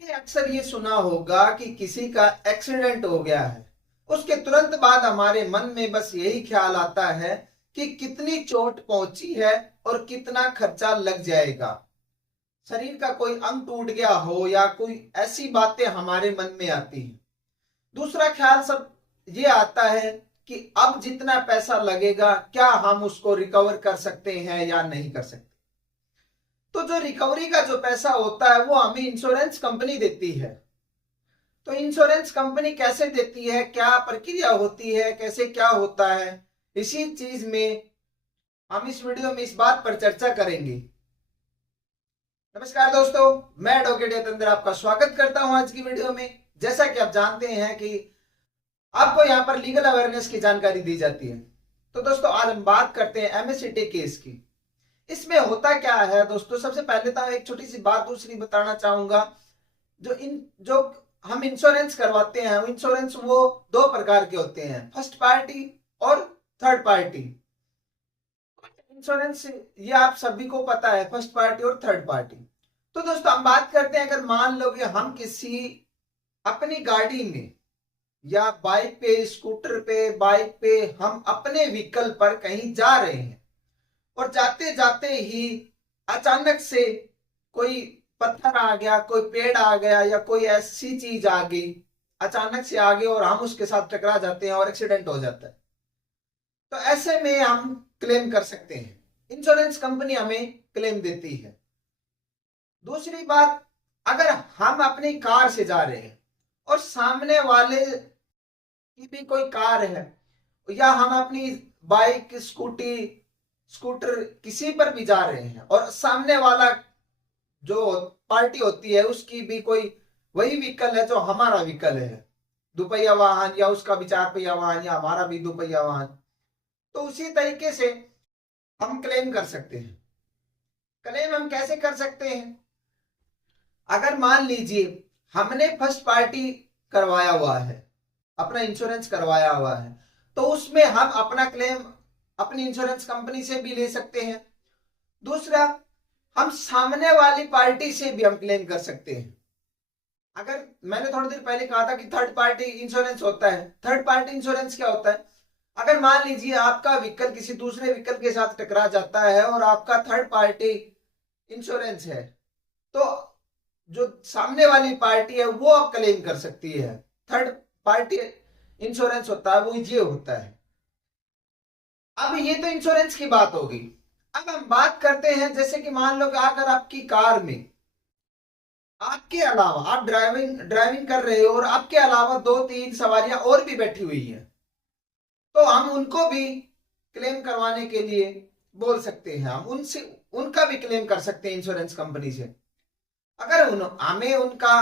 आपने अक्सर ये सुना होगा कि किसी का एक्सीडेंट हो गया है, उसके तुरंत बाद हमारे मन में बस यही ख्याल आता है कि कितनी चोट पहुंची है और कितना खर्चा लग जाएगा। शरीर का कोई अंग टूट गया हो या कोई ऐसी बातें हमारे मन में आती हैं। दूसरा ख्याल सब ये आता है कि अब जितना पैसा लगेगा क्या हम उसको रिकवर कर सकते हैं या नहीं कर सकते। तो जो रिकवरी का जो पैसा होता है वो हमें इंश्योरेंस कंपनी देती है। तो इंश्योरेंस कंपनी कैसे देती है, क्या प्रक्रिया होती है, कैसे क्या होता है, इसी चीज में हम इस वीडियो में इस बात पर चर्चा करेंगे। नमस्कार दोस्तों, मैं एडवोकेट यतेंद्र आपका स्वागत करता हूं आज की वीडियो में। जैसा कि आप जानते हैं कि आपको यहां पर लीगल अवेयरनेस की जानकारी दी जाती है। तो दोस्तों आज हम बात करते हैं एमएससीटी केस की। इसमें होता क्या है दोस्तों, सबसे पहले तो एक छोटी सी बात दूसरी बताना चाहूंगा। जो हम इंश्योरेंस करवाते हैं, इंश्योरेंस वो दो प्रकार के होते हैं, फर्स्ट पार्टी और थर्ड पार्टी इंश्योरेंस। ये आप सभी को पता है, फर्स्ट पार्टी और थर्ड पार्टी। तो दोस्तों हम बात करते हैं, अगर मान लो कि हम किसी अपनी गाड़ी में या बाइक पे, स्कूटर पे, बाइक पे हम अपने व्हीकल पर कहीं जा रहे हैं और जाते जाते ही अचानक से कोई पत्थर आ गया, कोई पेड़ आ गया या कोई ऐसी चीज आ गई, अचानक से आ गई और हम उसके साथ टकरा जाते हैं और एक्सीडेंट हो जाता है। तो ऐसे में हम क्लेम कर सकते हैं, इंश्योरेंस कंपनी हमें क्लेम देती है। दूसरी बात, अगर हम अपनी कार से जा रहे हैं और सामने वाले की भी कोई कार है या हम अपनी बाइक, स्कूटर किसी पर भी जा रहे हैं और सामने वाला जो पार्टी होती है उसकी भी कोई वही व्हीकल है जो हमारा व्हीकल है, दुपहिया वाहन, या उसका भी चार पहिया वाहन या हमारा भी दुपहिया वाहन, तो उसी तरीके से हम क्लेम कर सकते हैं। क्लेम हम कैसे कर सकते हैं? अगर मान लीजिए हमने फर्स्ट पार्टी करवाया हुआ है, अपना इंश्योरेंस करवाया हुआ है, तो उसमें हम अपना क्लेम अपनी इंश्योरेंस कंपनी से भी ले सकते हैं। दूसरा, हम सामने वाली पार्टी से भी हम क्लेम कर सकते हैं। अगर मैंने थोड़ी देर पहले कहा था कि थर्ड पार्टी इंश्योरेंस होता है, थर्ड पार्टी इंश्योरेंस क्या होता है? अगर मान लीजिए आपका व्हीकल किसी दूसरे व्हीकल के साथ टकरा जाता है और आपका थर्ड पार्टी इंश्योरेंस है, तो जो सामने वाली पार्टी है वो आप क्लेम कर सकती है। थर्ड पार्टी इंश्योरेंस होता है वो ये होता है। अब ये तो इंश्योरेंस की बात होगी। अब हम बात करते हैं, जैसे कि मान लो कि अगर आपकी कार में आपके अलावा आप ड्राइविंग ड्राइविंग कर रहे हो और आपके अलावा दो तीन सवारियां और भी बैठी हुई हैं, तो हम उनको भी क्लेम करवाने के लिए बोल सकते हैं, हम उनसे उनका भी क्लेम कर सकते हैं इंश्योरेंस कंपनी से। अगर हमें उनका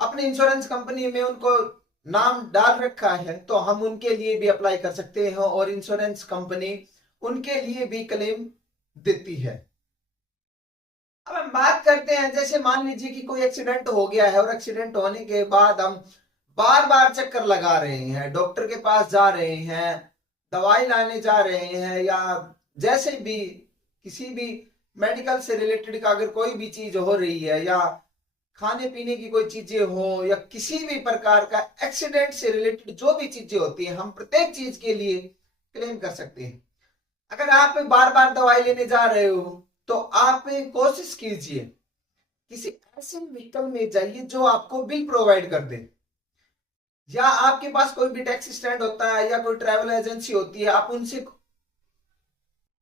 अपने इंश्योरेंस कंपनी में उनको नाम डाल रखा है तो हम उनके लिए भी अप्लाई कर सकते हैं और इंश्योरेंस कंपनी उनके लिए भी क्लेम देती है। अब हम बात करते हैं, जैसे मान लीजिए कि कोई एक्सीडेंट हो गया है और एक्सीडेंट होने के बाद हम बार बार चक्कर लगा रहे हैं, डॉक्टर के पास जा रहे हैं, दवाई लाने जा रहे हैं, या जैसे भी किसी भी मेडिकल से रिलेटेड का अगर कोई भी चीज हो रही है या खाने पीने की कोई चीजें हो या किसी भी प्रकार का एक्सीडेंट से रिलेटेड जो भी चीजें होती हैं, हम प्रत्येक चीज के लिए क्लेम कर सकते हैं। अगर आप बार बार दवाई लेने जा रहे हो तो आप कोशिश कीजिए किसी ऐसे व्हीकल में जाइए जो आपको बिल प्रोवाइड कर दे, या आपके पास कोई भी टैक्सी स्टैंड होता है या कोई ट्रैवल एजेंसी होती है, आप उनसे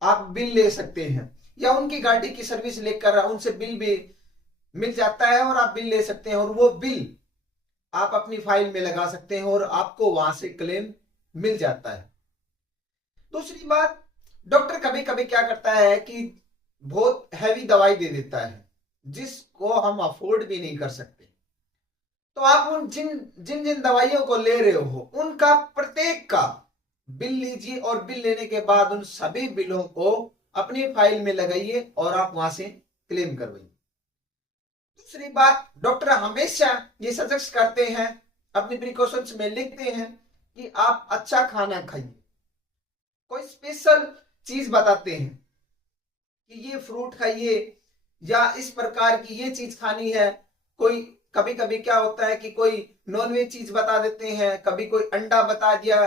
आप बिल ले सकते हैं या उनकी गाड़ी की सर्विस लेकर उनसे बिल भी मिल जाता है और आप बिल ले सकते हैं और वो बिल आप अपनी फाइल में लगा सकते हैं और आपको वहां से क्लेम मिल जाता है। दूसरी बात, डॉक्टर कभी कभी क्या करता है कि बहुत हैवी दवाई दे देता है जिसको हम अफोर्ड भी नहीं कर सकते। तो आप उन जिन जिन जिन दवाइयों को ले रहे हो उनका प्रत्येक का बिल लीजिए और बिल लेने के बाद उन सभी बिलों को अपनी फाइल में लगाइए और आप वहां से क्लेम करवाइए। दूसरी बात, डॉक्टर हमेशा ये सजेस्ट करते हैं, अपनी प्रिकॉशंस में लिखते हैं कि आप अच्छा खाना खाइए। कोई स्पेशल चीज बताते हैं कि ये फ्रूट खाइए या इस प्रकार की ये चीज खानी है, कोई कभी कभी क्या होता है कि कोई नॉनवेज चीज बता देते हैं, कभी कोई अंडा बता दिया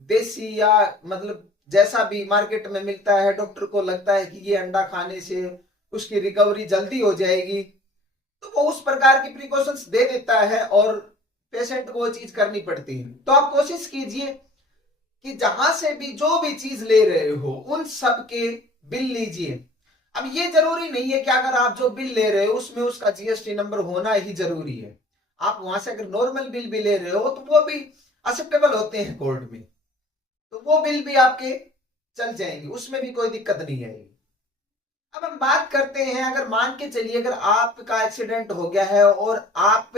देसी, या मतलब जैसा भी मार्केट में मिलता है, डॉक्टर को लगता है कि ये अंडा खाने से उसकी रिकवरी जल्दी हो जाएगी, तो वो उस प्रकार की प्रिकॉशंस दे देता है और पेशेंट को वो चीज करनी पड़ती है। तो आप कोशिश कीजिए कि जहां से भी जो भी चीज ले रहे हो उन सब के बिल लीजिए। अब ये जरूरी नहीं है कि अगर आप जो बिल ले रहे हो उसमें उसका जीएसटी नंबर होना ही जरूरी है। आप वहां से अगर नॉर्मल बिल भी ले रहे हो तो वो भी एक्सेप्टेबल होते हैं कोर्ट में, तो वो बिल भी आपके चल जाएंगे, उसमें भी कोई दिक्कत नहीं आएगी। अब हम बात करते हैं, अगर मान के चलिए अगर आपका एक्सीडेंट हो गया है और आप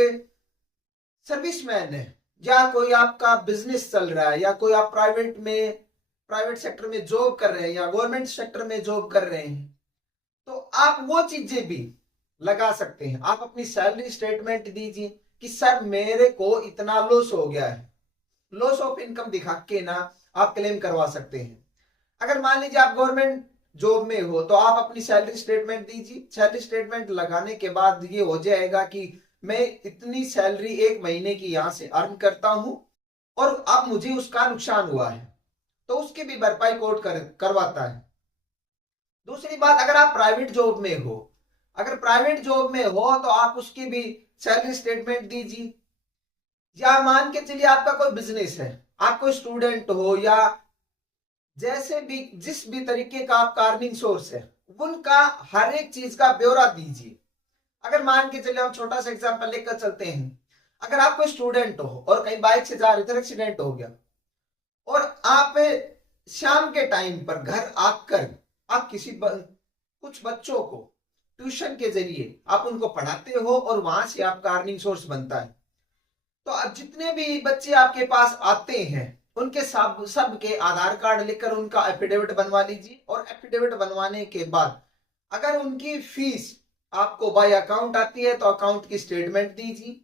सर्विसमैन है, या कोई आपका बिजनेस चल रहा है, या कोई आप प्राइवेट सेक्टर में जॉब कर रहे हैं या गवर्नमेंट सेक्टर में जॉब कर रहे हैं, तो आप वो चीजें भी लगा सकते हैं। आप अपनी सैलरी स्टेटमेंट दीजिए कि सर मेरे को इतना लॉस हो गया है, लॉस ऑफ इनकम दिखा के ना आप क्लेम करवा सकते हैं। अगर मान लीजिए आप गवर्नमेंट जॉब में हो तो आप अपनी सैलरी स्टेटमेंट दीजिए। सैलरी स्टेटमेंट लगाने के बाद ये हो जाएगा कि मैं इतनी सैलरी एक महीने की यहां से अर्न करता हूं और अब मुझे उसका नुकसान हुआ है, तो उसकी भी भरपाई कोर्ट करवाता है। दूसरी बात, अगर आप प्राइवेट जॉब में हो, अगर प्राइवेट जॉब में हो तो आप उसकी भी सैलरी स्टेटमेंट दीजिए। या मान के चलिए आपका कोई बिजनेस है, आप कोई स्टूडेंट हो, या जैसे भी जिस भी तरीके का आपका अर्निंग सोर्स है उनका हर एक चीज का ब्यौरा दीजिए। अगर मान के चलिए हम छोटा सा एग्जांपल लेकर चलते हैं, अगर आप कोई स्टूडेंट हो और कहीं बाइक से जा रहे थे, एक्सीडेंट हो गया, और आप शाम के टाइम पर घर आकर आप कुछ बच्चों को ट्यूशन के जरिए आप उनको पढ़ाते हो और वहां से आपका अर्निंग सोर्स बनता है, तो अब जितने भी बच्चे आपके पास आते हैं उनके सब के आधार कार्ड लेकर उनका एफिडेविट बनवा लीजिए। और एफिडेविट बनवाने के बाद अगर उनकी फीस आपको बाय अकाउंट आती है तो अकाउंट की स्टेटमेंट दीजिए,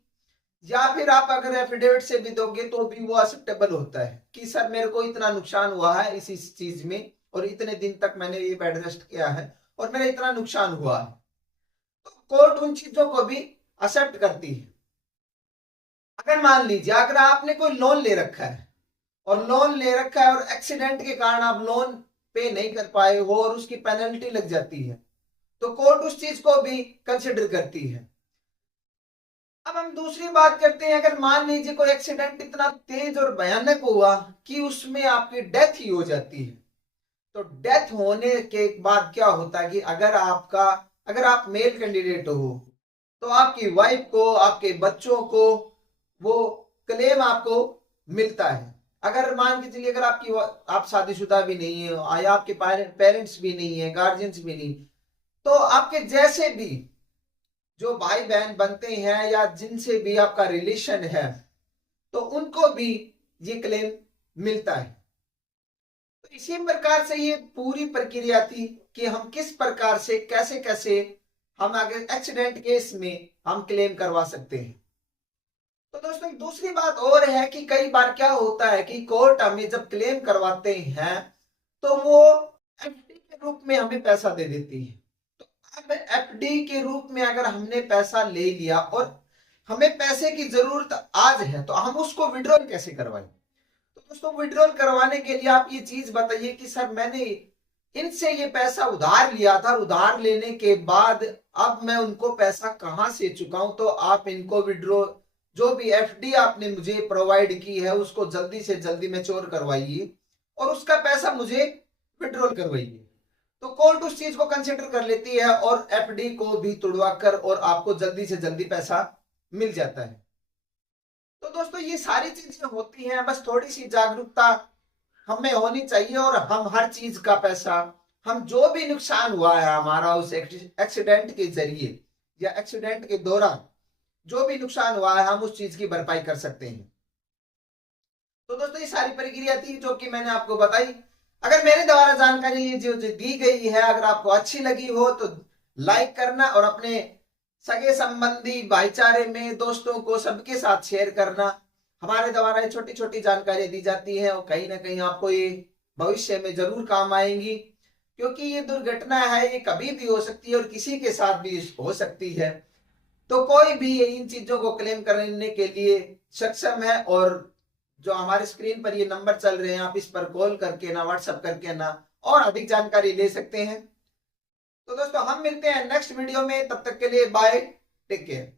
या फिर आप अगर एफिडेविट से भी दोगे तो भी वो एक्सेप्टेबल होता है कि सर मेरे को इतना नुकसान हुआ है इस चीज में और इतने दिन तक मैंने ये बेड रेस्ट किया है और मेरा इतना नुकसान हुआ है, तो कोर्ट उन चीजों को भी एक्सेप्ट करती है। अगर मान लीजिए अगर आपने कोई लोन ले रखा है और एक्सीडेंट के कारण आप लोन पे नहीं कर पाए हो और उसकी पेनल्टी लग जाती है, तो कोर्ट उस चीज को भी कंसिडर करती है। अब हम दूसरी बात करते हैं, अगर मान लीजिए कोई एक्सीडेंट इतना तेज और भयानक हुआ कि उसमें आपकी डेथ ही हो जाती है, तो डेथ होने के बाद क्या होता है कि अगर आप मेल कैंडिडेट हो तो आपकी वाइफ को, आपके बच्चों को वो क्लेम आपको मिलता है। अगर मान के चलिए अगर आप शादीशुदा भी नहीं है या आपके पेरेंट्स भी नहीं है, गार्जियंस भी नहीं, तो आपके जैसे भी जो भाई बहन बनते हैं या जिनसे भी आपका रिलेशन है, तो उनको भी ये क्लेम मिलता है। तो इसी प्रकार से ये पूरी प्रक्रिया थी कि हम किस प्रकार से कैसे कैसे हम आगे एक्सीडेंट केस में हम क्लेम करवा सकते हैं। तो दोस्तों दूसरी बात और है कि कई बार क्या होता है कि कोर्ट हमें जब क्लेम करवाते हैं तो वो एफडी के रूप में हमें पैसा दे देती है। तो अब एफडी के रूप में अगर हमने पैसा ले लिया और हमें पैसे की जरूरत आज है तो हम उसको विड्रॉल कैसे करवाएं। तो दोस्तों विड्रॉल करवाने के लिए आप ये चीज बताइए कि सर मैंने इनसे ये पैसा उधार लिया था, उधार लेने के बाद अब मैं उनको पैसा कहां से चुकाऊं, तो आप इनको विड्रॉ जो भी एफडी आपने मुझे प्रोवाइड की है उसको जल्दी से जल्दी मैच्योर करवाइए और उसका पैसा मुझे विड्रॉल करवाइए। तो कोर्ट उस चीज को कंसिडर कर लेती है और एफडी को भी तुड़वा कर और आपको जल्दी से जल्दी पैसा मिल जाता है। तो दोस्तों ये सारी चीजें होती हैं, बस थोड़ी सी जागरूकता हमें होनी चाहिए और हम हर चीज का पैसा, हम जो भी नुकसान हुआ है हमारा उस एक्सीडेंट के जरिए या एक्सीडेंट के दौरान जो भी नुकसान हुआ है हम उस चीज की भरपाई कर सकते हैं। तो दोस्तों ये सारी प्रक्रिया थी जो कि मैंने आपको बताई। अगर मेरे द्वारा जानकारी जो दी गई है अगर आपको अच्छी लगी हो तो लाइक करना और अपने सगे संबंधी भाईचारे में दोस्तों को सबके साथ शेयर करना। हमारे द्वारा ये छोटी छोटी जानकारियां दी जाती है और कहीं ना कहीं आपको ये भविष्य में जरूर काम आएंगी, क्योंकि ये दुर्घटना है, ये कभी भी हो सकती है और किसी के साथ भी हो सकती है। तो कोई भी इन चीजों को क्लेम करने के लिए सक्षम है। और जो हमारे स्क्रीन पर ये नंबर चल रहे हैं, आप इस पर कॉल करके ना, व्हाट्सएप करके ना, और अधिक जानकारी ले सकते हैं। तो दोस्तों हम मिलते हैं नेक्स्ट वीडियो में, तब तक के लिए बाय, टेक केयर।